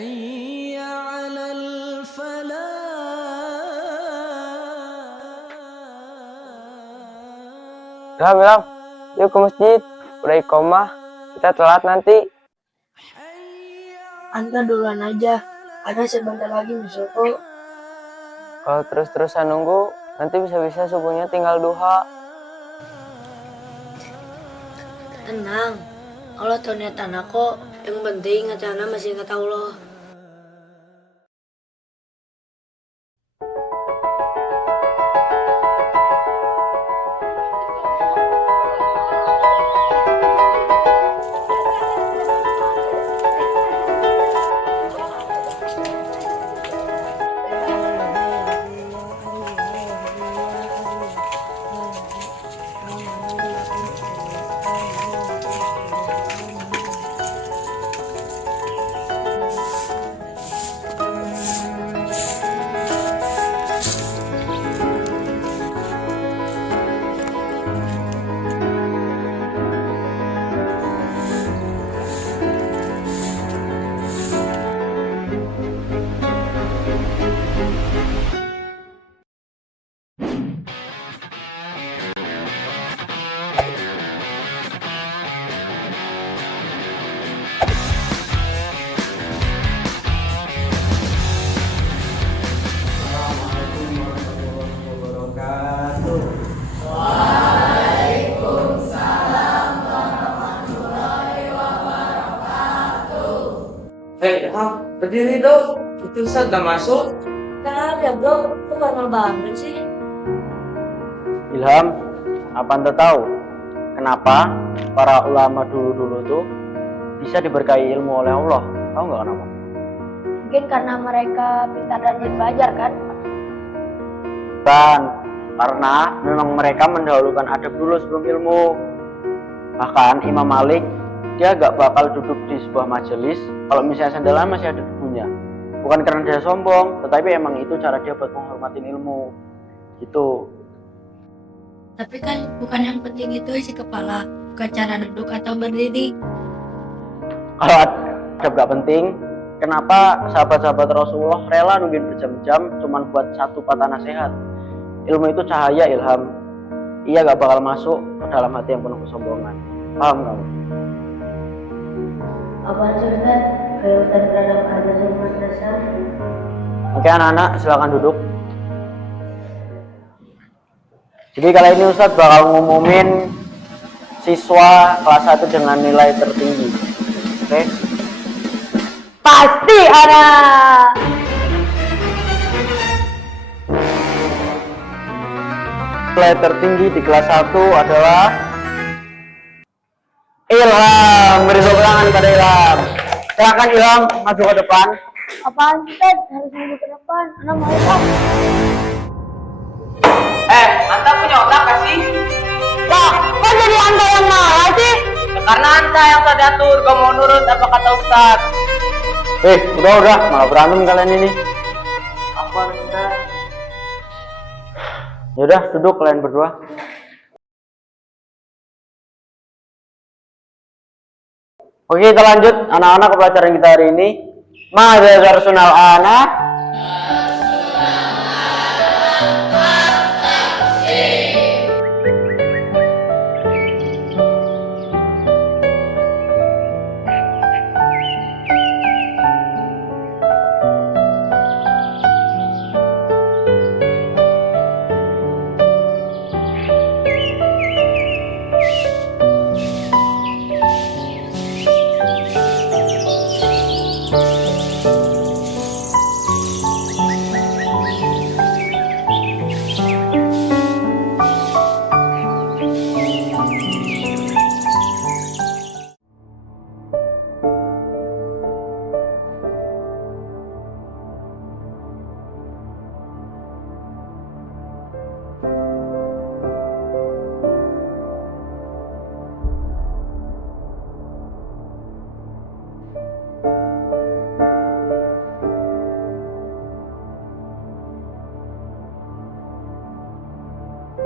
حي على الفلاح. Udah bilang, yuk ke masjid. Udah iqomah, kita telat nanti. Anta duluan aja, ada sebentar lagi subuh. Kalau terus-terusan nunggu, nanti bisa-bisa subuhnya tinggal duha. Tenang, Allah tahu niatan aku. Yang penting katanya masih ingat Allah. Berdiri dong. Itu Ustaz gak masuk. Gak ada bro, itu normal banget sih. Ilham, apa Anda tahu kenapa para ulama dulu-dulu tuh bisa diberkahi ilmu oleh Allah? Tahu nggak kenapa? Mungkin karena mereka pintar dan rajin belajar kan? Bukan, karena memang mereka mendahulukan adab dulu sebelum ilmu. Bahkan Imam Malik, dia gak bakal duduk di sebuah majelis kalau misalnya sandalan masih ada debunya. Bukan karena dia sombong, tetapi emang itu cara dia buat menghormatin ilmu. Gitu. Tapi kan bukan yang penting itu isi kepala, bukan cara duduk atau berdiri. Kalau adab gak penting, kenapa sahabat-sahabat Rasulullah rela nungguin berjam-jam cuman buat satu patah nasihat? Ilmu itu cahaya, Ilham. Ia gak bakal masuk ke dalam hati yang penuh kesombongan. Paham kamu? Apaan sih Ustaz? Kayak Ustaz terhadap ada madrasah. Oke anak-anak, silakan duduk. Jadi kali ini Ustadz bakal ngumumin siswa kelas 1 dengan nilai tertinggi. Oke? Pasti ada. Nilai tertinggi di kelas 1 adalah Ilham. Beri tepuk tangan pada Ilham. Silakan Ilham maju ke depan. Apaan Ustaz? Harus minggu ke depan. Anak mau Ustaz. Anta punya otak gak sih? Lah, kok jadi Anda yang marah sih? Ya, karena Anta yang tadi atur, gak mau nurut apa kata Ustaz. Udah, malah berantem kalian ini. Apa Ustaz? Yaudah, duduk kalian berdua. Oke, kita lanjut anak-anak ke pelajaran kita hari ini. Mada darsunal anak.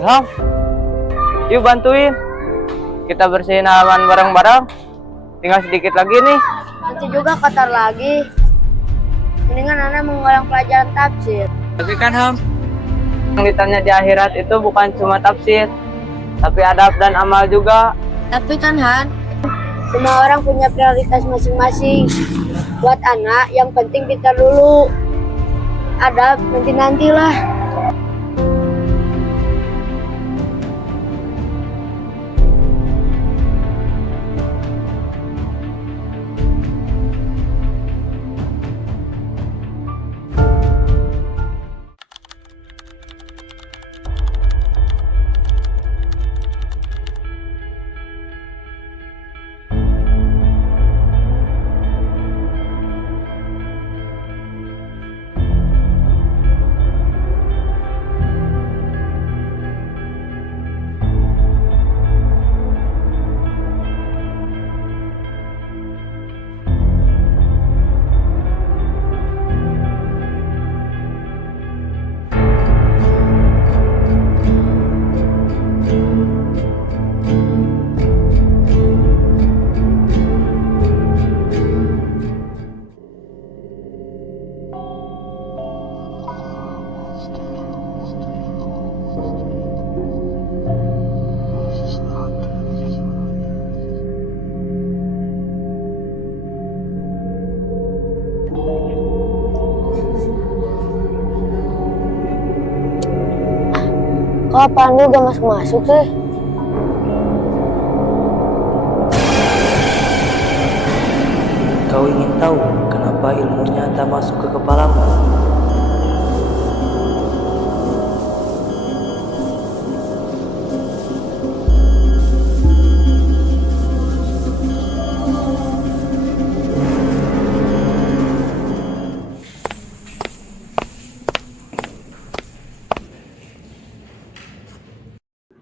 Ilham, yuk bantuin. Kita bersihin halaman bareng-bareng. Tinggal sedikit lagi nih. Nanti juga kotor lagi. Mendingan Ana mengulang pelajaran tafsir. Tapi kan Ham, yang ditanya di akhirat itu bukan cuma tafsir, tapi adab dan amal juga. Tapi kan Han, semua orang punya prioritas masing-masing. Buat anak, yang penting pintar dulu. Adab nanti-nantilah. Kok apaan lu gak masuk-masuk sih? Kau ingin tahu kenapa ilmunya tak masuk ke kepalamu?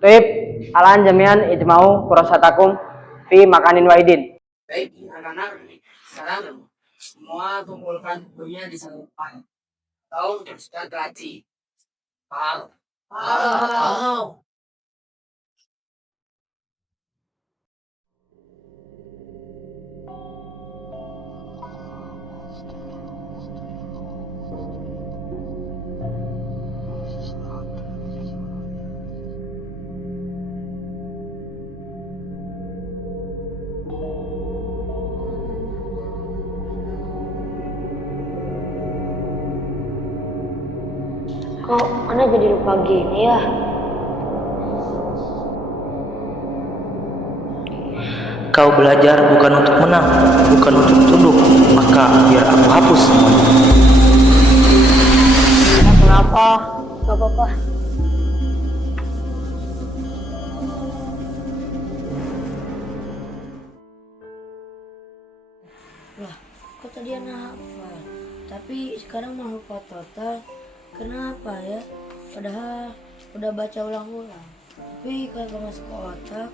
Tip, alan jamian ijmau kurasatakum fi makanin wahidin. Baik, anak-anak, sekarang semua kumpulkan bukunya di satu tempat. Kau sudah gaji. Paham? Paham. Kok Ana jadi lupa gini ya? Kau belajar bukan untuk menang, bukan untuk tunduk, maka biar aku hapus semuanya. Kenapa? Gak apa-apa. Lah, kok tadi Ana hafal? Tapi sekarang mau lupa total. Kenapa ya? Padahal udah baca ulang-ulang. Tapi kagak masuk ke otak.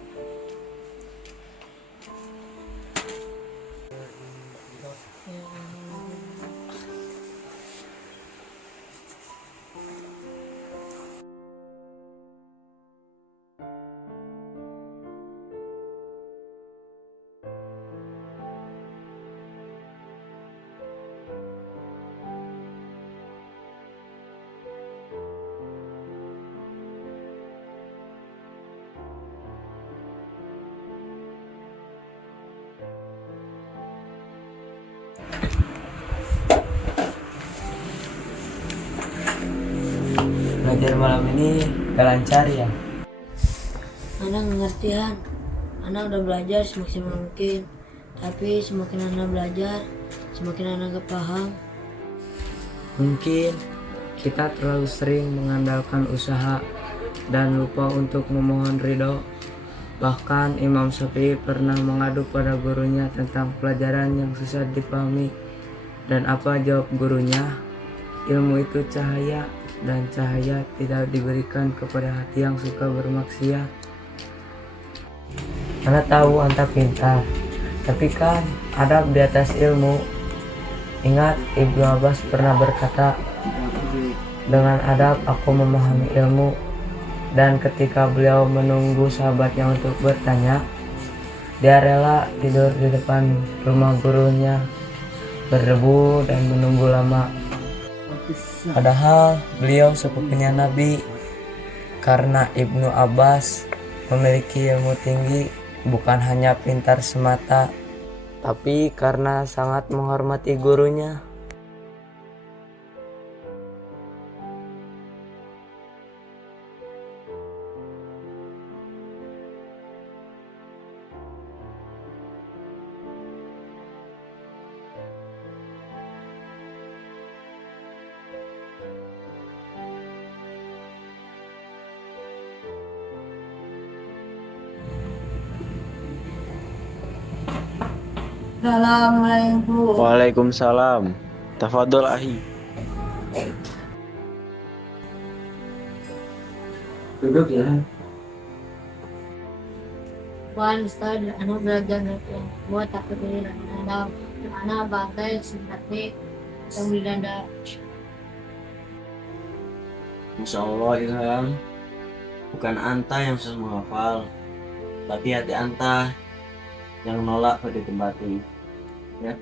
Belajar malam ini gak lancar ya? Ana ngerti Han. Ana udah belajar semaksimal mungkin. Tapi semakin Ana belajar, semakin Ana gak paham. Mungkin kita terlalu sering mengandalkan usaha dan lupa untuk memohon ridho. Bahkan Imam Syafi'i pernah mengadu pada gurunya tentang pelajaran yang susah dipahami. Dan apa jawab gurunya? Ilmu itu cahaya, dan cahaya tidak diberikan kepada hati yang suka bermaksiat. Anda tahu Anda pintar, tapi kan adab di atas ilmu. Ingat Ibnu Abbas pernah berkata, dengan adab aku memahami ilmu. Dan ketika beliau menunggu sahabatnya untuk bertanya, dia rela tidur di depan rumah gurunya berdebu dan menunggu lama. Padahal beliau sepupunya Nabi. Karena Ibnu Abbas memiliki ilmu tinggi, bukan hanya pintar semata, tapi karena sangat menghormati gurunya. Assalamualaikum. Waalaikumsalam. Tafadhol ahi. Duduk ya. Wan Ustaz, anak belajar dari buat takut dari anak bantai seperti sembilan dah. Masya Allah Ilham, bukan anta yang susah menghafal, tapi hati anta yang nolak pada tempati. Ya,